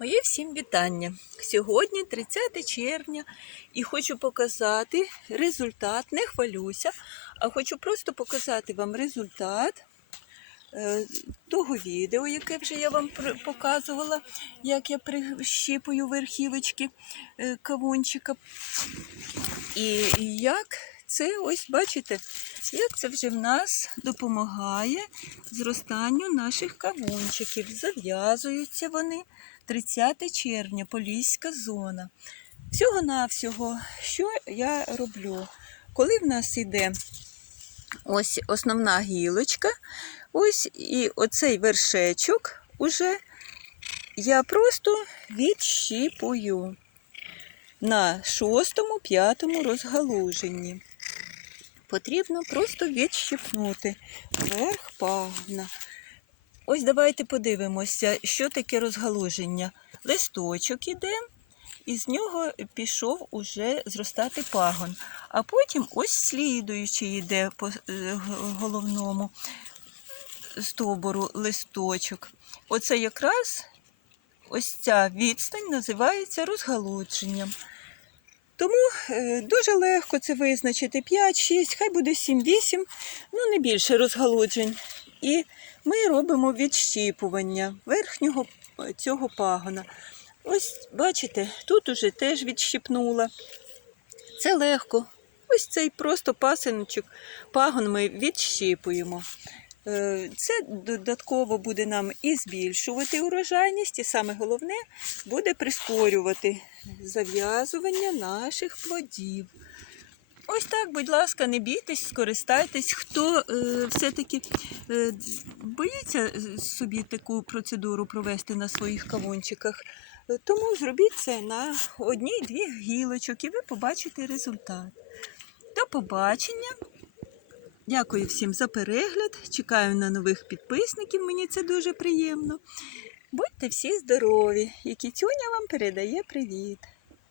Моє всім вітання. Сьогодні 30 червня і хочу показати результат. Не хвалюся, а хочу просто показати вам результат е, того відео, яке вже я вам показувала, як я прищіпую верхівочки е, кавунчика. І як це, ось бачите, як це вже в нас допомагає зростанню наших кавунчиків. Зав'язуються вони. 30 червня, Поліська зона. Всього-навсього, що я роблю? Коли в нас йде ось основна гілочка, ось і оцей вершечок уже я просто відщіпую на шостому, п'ятому розгалуженні. Потрібно просто відщипнути верх пагна. Ось давайте подивимося, що таке розгалуження. Листочок іде, і з нього пішов уже зростати пагон. А потім ось слідуючий йде по е, головному стовбуру листочок. Оце якраз ось ця відстань називається розгалудженням. Тому е, дуже легко це визначити 5, 6, хай буде 7, 8, ну не більше розгалуджень. І ми робимо відщіпування верхнього е, цього пагона. Ось, бачите, тут уже теж відщипнула. Це легко. Ось цей просто пасиночок, пагон ми відщіпуємо. Е, Це додатково буде нам і збільшувати урожайність, і саме головне буде прискорювати зав'язування наших плодів. Ось так, будь ласка, не бійтесь, скористайтесь. Хто е, все-таки е, боїться собі таку процедуру провести на своїх кавунчиках, е, тому зробіть це на одній-дві гілочок і ви побачите результат. До побачення. Дякую всім за перегляд. Чекаю на нових підписників, мені це дуже приємно. Будьте всі здорові, і Кітюня вам передає привіт.